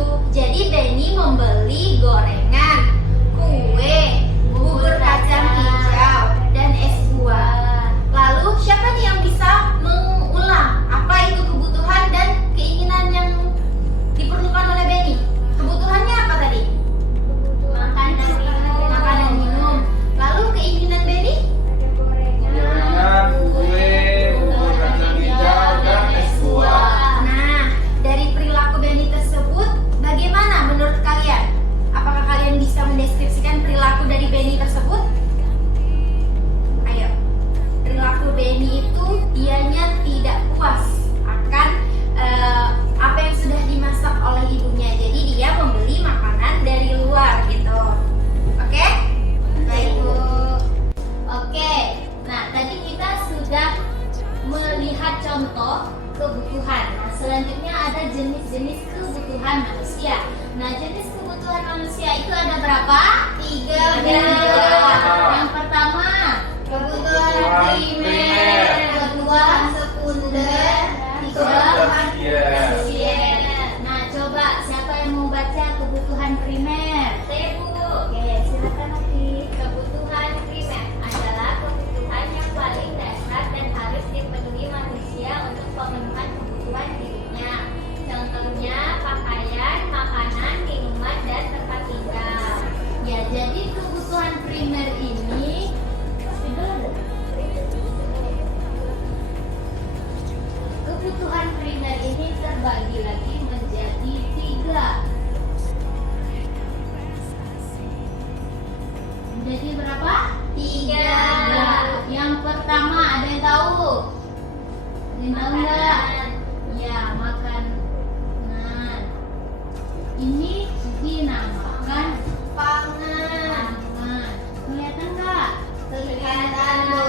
itu. Jadi Benny membeli gorengan, kue, bubur kacang hijau, dan es buah. Lalu siapa nih yang bisa mengulang apa itu kebutuhan dan keinginan yang diperlukan oleh Benny? Kebutuhannya apa tadi? Makanan minum. Lalu keinginan Benny? Gorengan, kue, bubur kacang hijau, dan es buah. Nah, dari perilaku Benny tersebut, bagaimana menurut kalian? Apakah kalian bisa mendeskripsikan perilaku dari Benny tersebut? Ayo. Perilaku Benny itu dianya tidak puas akan apa yang sudah dimasak oleh ibunya. Jadi dia membeli makanan dari luar gitu. Oke? Baik, Bu. Oke. Nah, tadi kita sudah melihat contoh kebutuhan. Nah, selanjutnya ada jenis-jenis kebutuhan manusia. Nah, jenis kebutuhan manusia itu ada berapa? 3. Yang pertama, kebutuhan primer. Kedua, sekunder. Tiga, tersier. Nah, coba siapa yang mau baca kebutuhan primer? Saya, Bu. Oke, silakan nanti. Kebutuhan primer adalah kebutuhan yang paling dasar dan harus dipenuhi manusia untuk pemenuhan kebutuhan hidupnya. Contohnya pakaian, makanan, minuman, dan tempat tinggal. Ya, jadi kebutuhan primer ini terbagi lagi menjadi 3. Menjadi berapa? 3. Yang pertama ada yang tahu? Ada yang tahu nggak? Ya, makanan. Ini dinamakan Pangan. pangan. Kelihatan nggak? Kelihatan, Bu.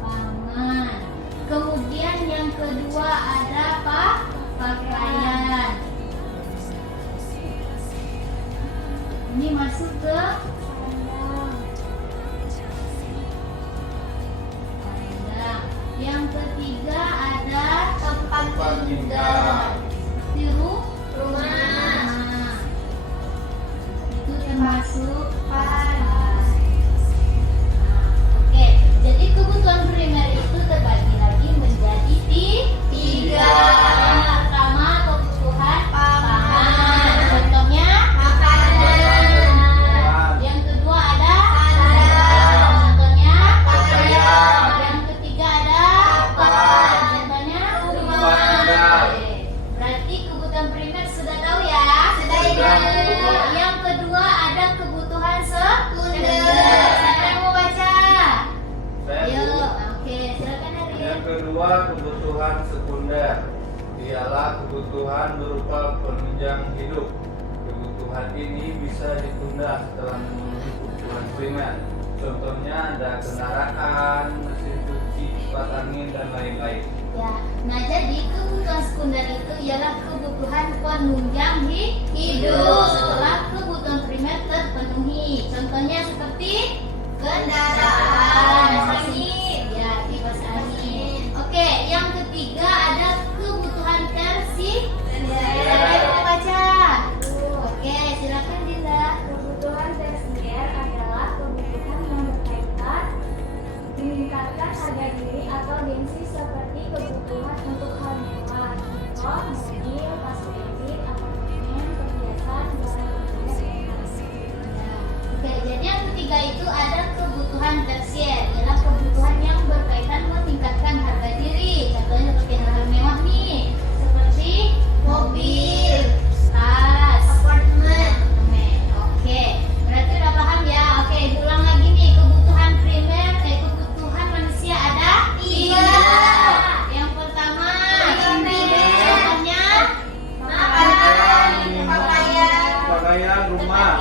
Pangan. Kemudian yang kedua ada apa? Pakaian. Ini masuk ke pandang. Yang ketiga ada Tempat tinggal. di rumah. rumah. Itu termasuk Oke, jadi kebutuhan primer itu terbagi lagi menjadi 3. Yang pertama kebutuhan pangan. Contohnya Makanan. yang kedua ada Sandal. contohnya Pakaian. yang ketiga ada Papan. contohnya Rumah. Oke. Berarti kebutuhan primer sudah tahu ya? Sudah, Ibu. Yang kedua ada kebutuhan sekunder. Sekunder. Siapa yang mau baca? Saya, Yuk, Bu. oke, silakan Ari. Yang kedua, kebutuhan sekunder ialah kebutuhan berupa penunjang hidup. Kebutuhan ini bisa ditunda setelah memenuhi kebutuhan primer. Contohnya ada kendaraan, mesin cuci, kipas angin, dan lain-lain. Ya, nah jadi kebutuhan sekunder itu ialah kebutuhan penunjang hidup setelah kebutuhan primer terpenuhi. Contohnya seperti Kendaraan, kipas angin. Ya, kipas angin. Oke, yang ketiga ada kebutuhan tersier. Siapa yang mau baca? Oke, silakan Dinda. Kebutuhan tersier adalah kebutuhan yang berkaitan meningkatkan harga diri atau gengsi seperti kebutuhan untuk hal mewah, contoh mobil, tas kredit, apartemen, perhiasan, barang Oke, jadi yang ketiga itu ada kebutuhan tersier, ialah kebutuhan yang berkaitan meningkatkan harga diri. Contohnya seperti hal-hal mewah nih, seperti mobil, tas, apartemen. Oke, berarti udah paham ya. Oke, ulang lagi nih, kebutuhan primer, kebutuhan manusia ada 3. Yang pertama, contohnya Makanan, pakaian. Pakaian, rumah.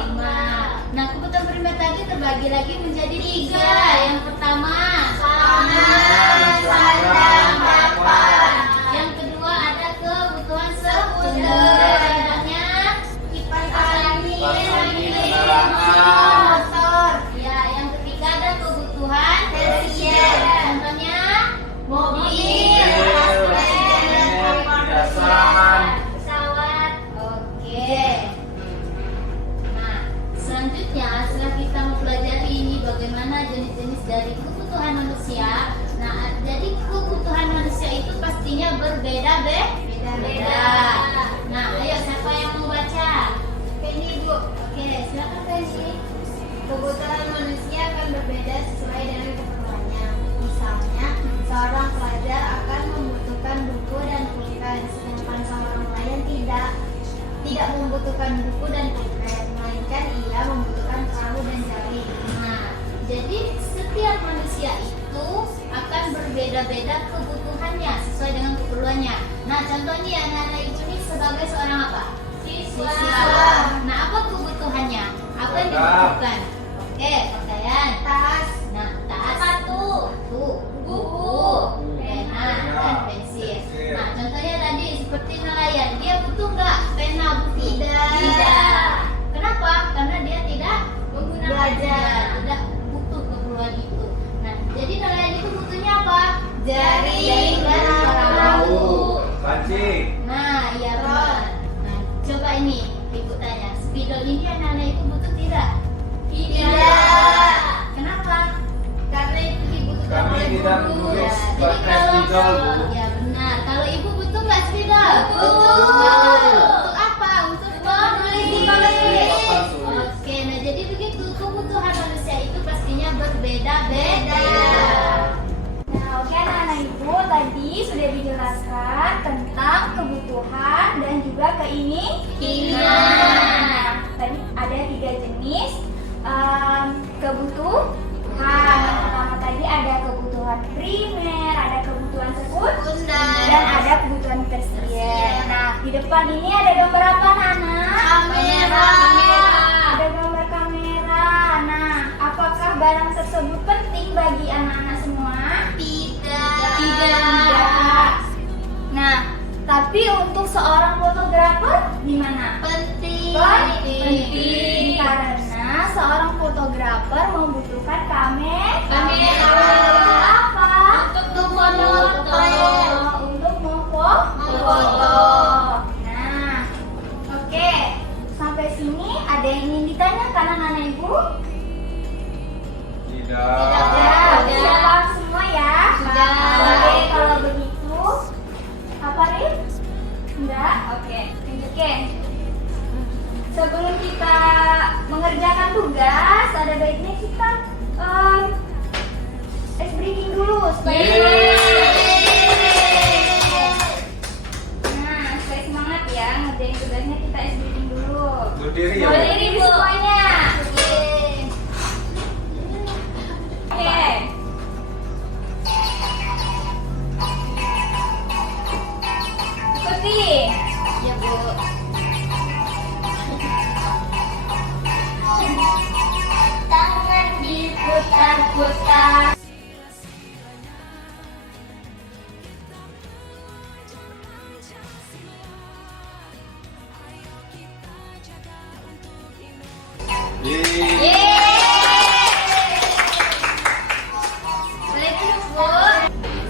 Nah, kebutuhan primer tadi terbagi lagi menjadi 3. Yang pertama, Pangan, sandang, papan. yang kedua ada kebutuhan sekunder. Contohnya Kipas angin, Kipas angin, kendaraan, motor. ya, yang ketiga ada kebutuhan Tersier. Contohnya Mobil, apartemen, apartemen, perhiasan. pesawat. Oke, membutuhkan buku dan pulpen, melainkan ia membutuhkan perahu dan jaring. Nah, jadi setiap manusia itu akan berbeda-beda kebutuhannya sesuai dengan keperluannya. Nah, contohnya anak-anak ibu ini sebagai seorang apa? Siswa. Nah, apa kebutuhannya? Apa yang dibutuhkan? Oke, pakaian, tas. Nah, tas. Buku, pena, dan pensil. Nah, contohnya tadi seperti nelayan, dia butuh nggak pena, buku? Tidak. Kenapa? Karena dia tidak belajar, tidak butuh keperluan itu. Nah, jadi nelayan itu butuhnya apa? Jaring dan perahu. Pancing. Nah, iya benar. Nah, coba ini ibu tanya, spidol ini anak-anak itu butuh tidak? Tidak. Kenapa? Karena itu dibutuhkan Kami oleh tidak guru. menulis Jadi pakai kalau spidol, Bu. ya benar. Kalau ibu butuh nggak spidol? Butuh. Untuk apa? Untuk menulis. Oke, nah jadi begitu kebutuhan manusia itu pastinya berbeda-beda. Nah, oke anak-anak ibu, tadi sudah dijelaskan tentang kebutuhan dan juga keinginan. Nah, tadi ada 3 jenis kebutuhan. Yang pertama tadi ada kebutuhan primer, ada kebutuhan sekunder, dan ada kebutuhan tersier. Nah, di depan ini ada gambar apa, Nana? Kamera. Ada gambar kamera. Nah, apakah barang tersebut penting bagi anak-anak semua? Tidak. Nah, tapi untuk seorang fotografer gimana? Penting. Penting karena seorang fotografer membutuhkan kamera. Untuk apa? Untuk memfoto. Untuk memfoto. Nah, oke. Sampai sini ada yang ingin ditanyakan anak-anak ibu? Tidak. Sudah paham semua ya? Sudah. Oke, kalau begitu apa Rin? Enggak? Oke, tunjukin. Sebelum kita mengerjakan tugas, ada baiknya kita ice breaking dulu supaya Nah, supaya semangat ya ngerjain tugasnya, kita ice breaking dulu. Berdiri ya, Bu? Berdiri semuanya. Oke. Ikuti. Ya, Bu. Tangan diputar-putar.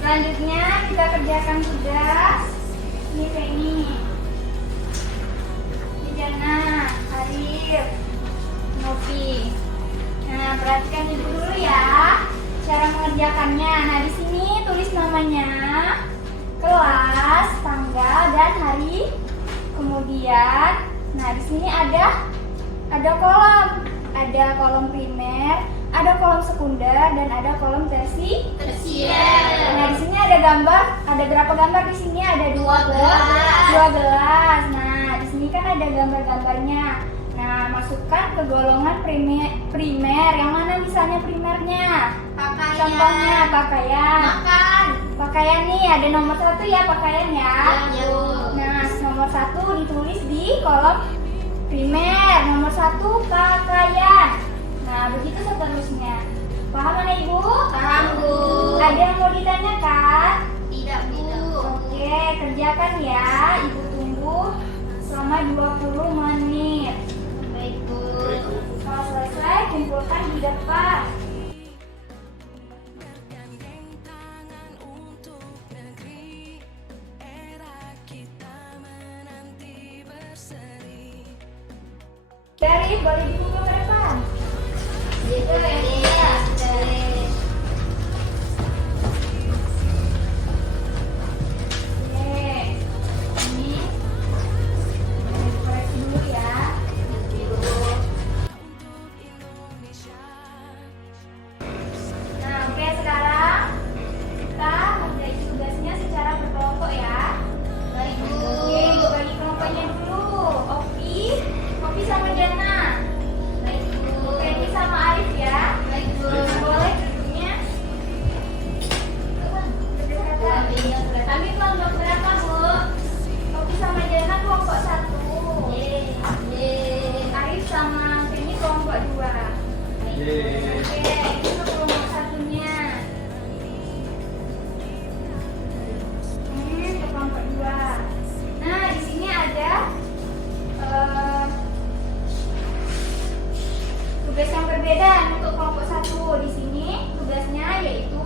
Selanjutnya kita kerjakan tugas. Ini Feni, ini Jana, Arif, Novi. Nah, perhatikan ibu dulu ya cara mengerjakannya. Nah, di sini tulis namanya, kelas, tanggal, dan hari. Kemudian, nah di sini ada kolom primer, ada kolom sekunder, dan ada kolom tersier. Nah, di sini ada gambar, ada berapa gambar di sini? Ada 12. Nah, di sini kan ada gambar-gambarnya. Nah, masukkan ke golongan primer. Yang mana misalnya primernya? Pakaian. Contohnya pakaian. Makan. Pakaian nih ada nomor 1 ya pakaian ya. Ya, Bu. Nah, nomor 1 ditulis di kolom primer. Nomor 1 pakaian. Nah, begitu seterusnya. Paham anak ibu? Paham, Bu. Ada yang mau ditanyakan? Tidak, Bu. Oke, kerjakan ya. Ibu tunggu selama 20 menit. Baik, Bu. Kalau selesai, kumpulkan di depan. Dari boleh dibuka ke depan. Gitu ya, Bu. Oke, ini dikoreksi dulu ya. Nah, oke sekarang kita mengerjakan tugasnya secara berkelompok ya. Baik, Bu. Oke, bagi kelompoknya dulu. Opi, Yeay. Oke, itu untuk kelompok satunya. Ini untuk kelompok dua. Nah, di sini ada tugas yang berbeda untuk kelompok satu. Di sini tugasnya yaitu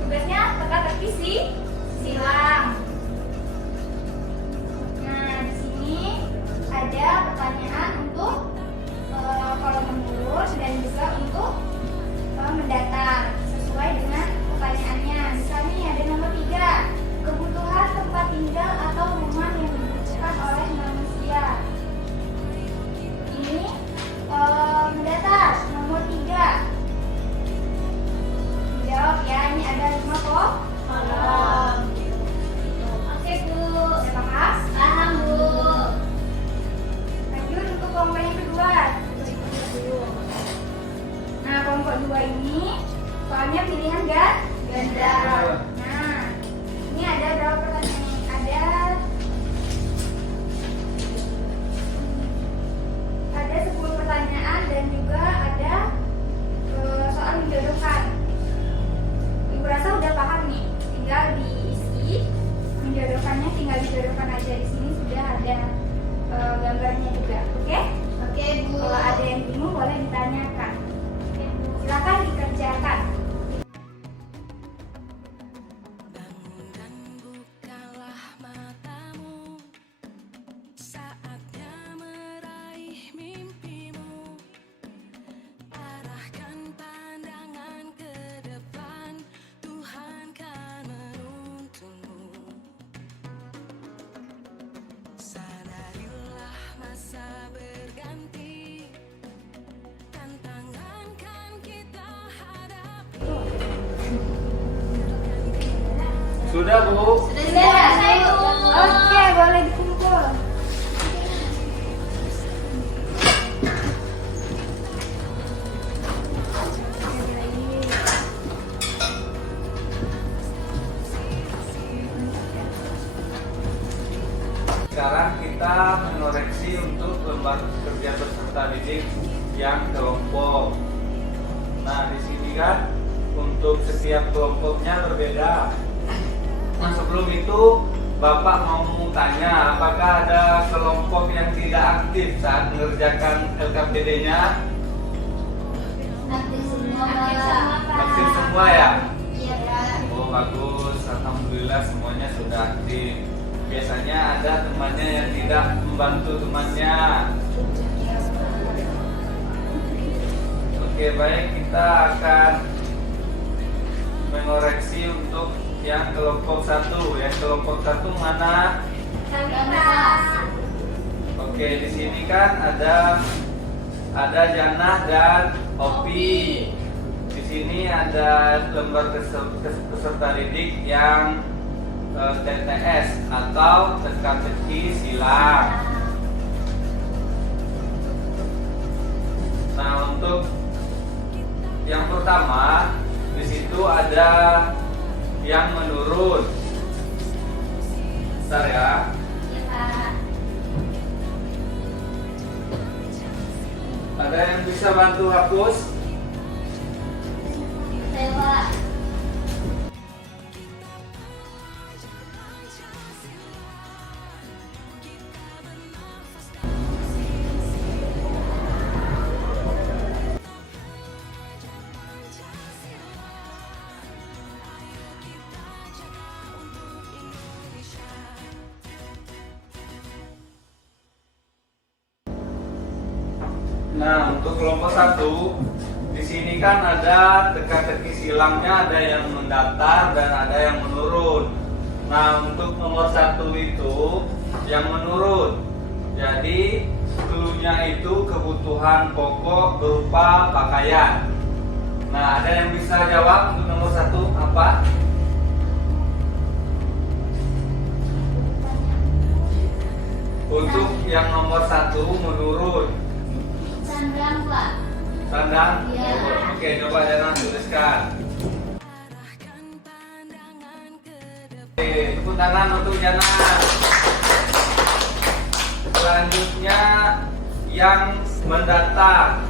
tugasnya teka-teki silang. Nah, di sini ada pertanyaan untuk kolom menurun dan juga untuk mendatar sesuai dengan pertanyaannya. Misalnya ada nomor 3, kebutuhan tempat tinggal atau rumah yang dibutuhkan oleh manusia. Ini mendatar nomor 3. Dijawab ya, ini ada 5 kolom. Oke Bu, sudah paham? Paham Bu. Lanjut untuk kelompok yang kedua. Nah, kelompok 2 ini soalnya pilihan ganda. Nah, ini ada berapa pertanyaan? Ada 10 pertanyaan dan juga ada soal menjodohkan. Ibu rasa udah paham nih, tinggal diisi menjodohkannya, tinggal dijodohkan aja. Di sini sudah ada gambarnya juga. Oke? Oke Bu. Kalau ada yang bingung boleh ditanyakan. Silakan dikerjakan. Bangun dan bukalah matamu, saatnya meraih mimpimu. Arahkan pandangan ke depan, Tuhan kan menuntunmu. Sadarilah masa berganti, tantangan kan kita hadapi. Sudah Bu. Sudah selesai Bu. Oke, boleh dikumpul. Sekarang kita mengoreksi untuk lembar kerja peserta didik yang kelompok. Nah, di sini kan untuk setiap kelompoknya berbeda. Nah, sebelum itu Bapak mau tanya, apakah ada kelompok yang tidak aktif saat mengerjakan LKPD-nya? Aktif semua Aktif Pak. semua, Pak. Aktif semua ya? Iya Pak. Oh bagus, alhamdulillah semuanya sudah aktif. Biasanya ada temannya yang tidak membantu temannya. Oke baik, kita akan mengoreksi untuk yang kelompok 1. Yang kelompok 1 mana? Pak. Oke, di sini kan ada Janah dan Opi. Di sini ada lembar peserta didik yang TTS atau teka-teki silang. Nah, untuk yang pertama di situ ada yang menurun. Bentar ya. Iya Pak. Ada yang bisa bantu hapus? Saya Pak. Nah, untuk kelompok 1 di sini kan ada teka-teki silangnya, ada yang mendatar dan ada yang menurun. Nah, untuk nomor 1 itu yang menurun. Jadi, cluenya itu kebutuhan pokok berupa pakaian. Nah, ada yang bisa jawab untuk nomor 1 apa? Untuk yang nomor 1 menurun. Sandang Pak. Sandang? Iya. Oke, coba Jangan tuliskan. Arahkan pandangan ke depan. Oke, tepuk tangan untuk Jangan. Selanjutnya yang mendatar.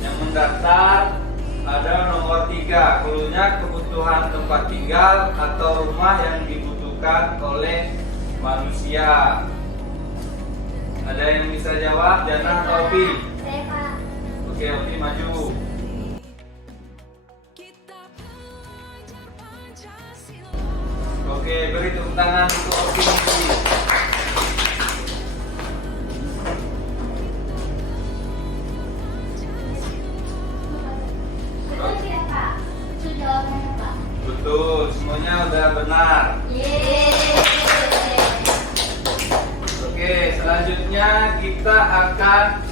Yang mendatar ada nomor 3, cluenya kebutuhan tempat tinggal atau rumah yang dibutuhkan oleh manusia. Ada yang bisa jawab? Jana atau Opi? Saya Pak. Oke, Opi maju. Kita pelajar Pancasila. Oke, beri tepuk tangan untuk Opi. Betul tidak Pak? Betul jawabannya Pak. Betul, semuanya udah benar. Yeay. Oke, selanjutnya kita akan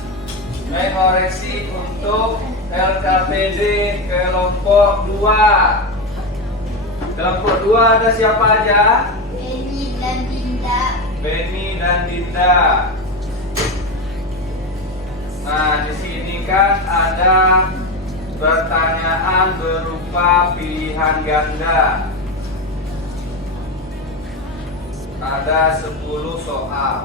mengoreksi untuk LKPD kelompok 2. Kelompok 2 ada siapa aja? Benny dan Dinda. Benny dan Dinda. Nah, di sini kan ada pertanyaan berupa pilihan ganda. Ada 10 soal.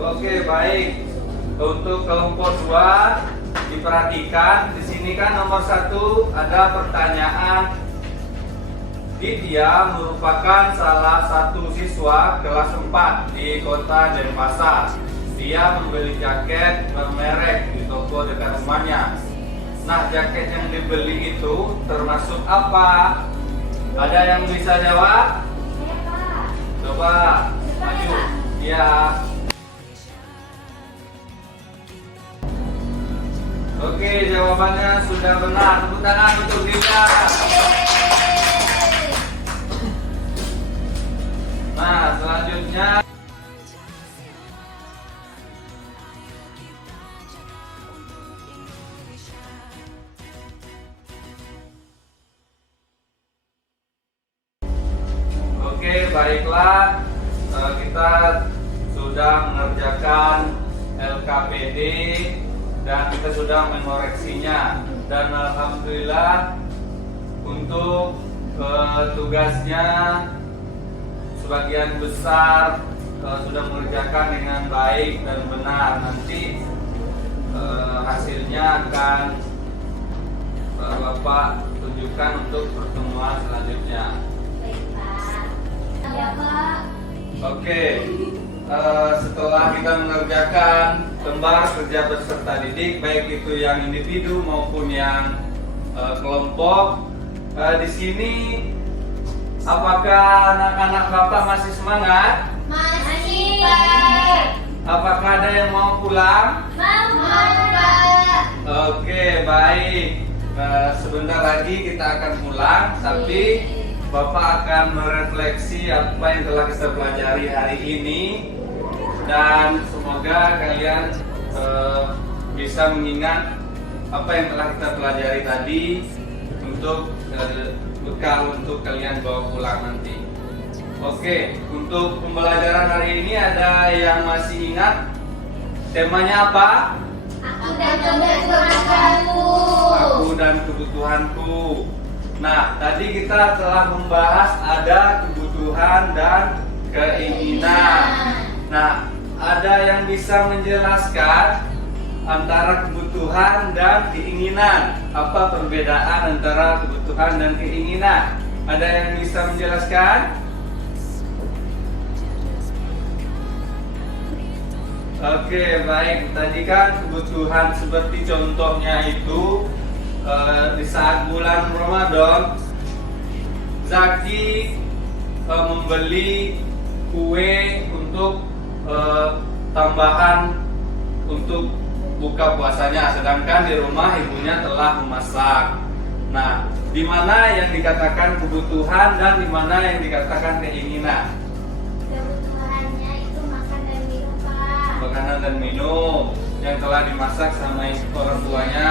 Oke, baik. Untuk kelompok 2 diperhatikan di sini kan nomor 1 ada pertanyaan. Dia merupakan salah satu siswa kelas 4 di kota Denpasar. Dia membeli jaket bermerek di toko dekat rumahnya. Nah, jaket yang dibeli itu termasuk apa? Ada yang bisa jawab? Saya Pak. Coba maju. Ya. Oke, jawabannya sudah benar. Tepuk tangan untuk Dinda. Nah, selanjutnya oke, baiklah. Kita sudah mengerjakan LKPD dan kita sudah mengoreksinya. Dan alhamdulillah untuk tugasnya sebagian besar sudah mengerjakan dengan baik dan benar. Nanti hasilnya akan Bapak tunjukkan untuk pertemuan selanjutnya. Baik Pak. Ya Pak. Oke, setelah kita mengerjakan lembar kerja peserta didik, baik itu yang individu maupun yang kelompok, di sini apakah anak-anak Bapak masih semangat? Masih, Pak. Apakah ada yang mau pulang? Mau, Pak. Oke, baik. Sebentar lagi kita akan pulang, tapi Bapak akan merefleksi apa yang telah kita pelajari hari ini, dan semoga kalian bisa mengingat apa yang telah kita pelajari tadi untuk bekal untuk kalian bawa pulang nanti. Oke, untuk pembelajaran hari ini ada yang masih ingat temanya apa? Aku dan kebutuhanku. Aku dan kebutuhanku. Nah, tadi kita telah membahas ada kebutuhan dan keinginan. Nah, ada yang bisa menjelaskan antara kebutuhan dan keinginan? Apa perbedaan antara kebutuhan dan keinginan? Ada yang bisa menjelaskan? Oke, baik. Tadi kan kebutuhan seperti contohnya itu di saat bulan Ramadan, Zaki membeli kue untuk tambahan untuk buka puasanya, sedangkan di rumah ibunya telah memasak. Nah, di mana yang dikatakan kebutuhan dan di mana yang dikatakan keinginan? Kebutuhannya itu makan dan minum Pak. Makanan dan minum yang telah dimasak sama orang tuanya.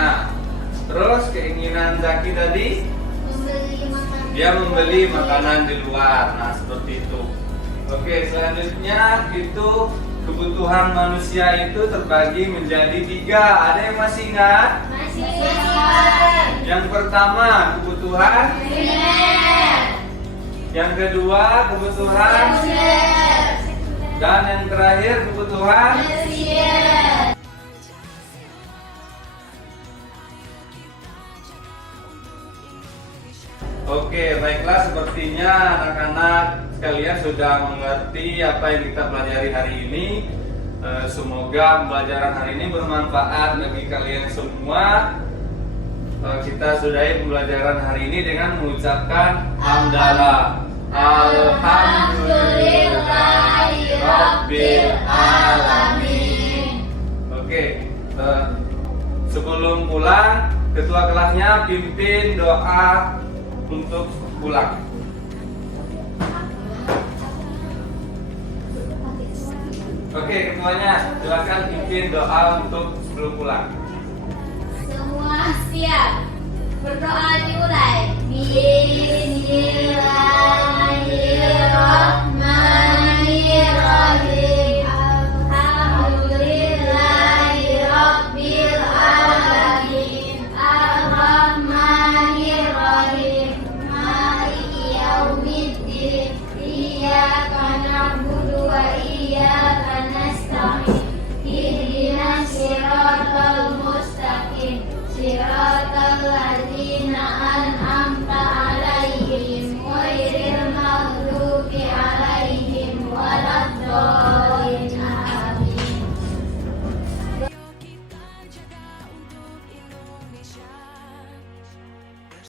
Terus keinginan Zaki tadi, Membeli makanan. dia membeli makanan di luar. Nah, seperti itu. Oke, selanjutnya itu kebutuhan manusia itu terbagi menjadi 3. Ada yang masih ingat? Masih. Yang pertama kebutuhan, yang kedua kebutuhan, dan yang terakhir kebutuhan. Oke, baiklah, sepertinya anak-anak sekalian sudah mengerti apa yang kita pelajari hari ini. Semoga pembelajaran hari ini bermanfaat bagi kalian semua. Kita sudahi pembelajaran hari ini dengan mengucapkan hamdalah. Alhamdulillahirabbil alamin. Oke, sebelum pulang, ketua kelasnya pimpin doa untuk pulang. Oke, ketuanya silakan pimpin doa untuk sebelum pulang. Semua siap. Berdoa dimulai.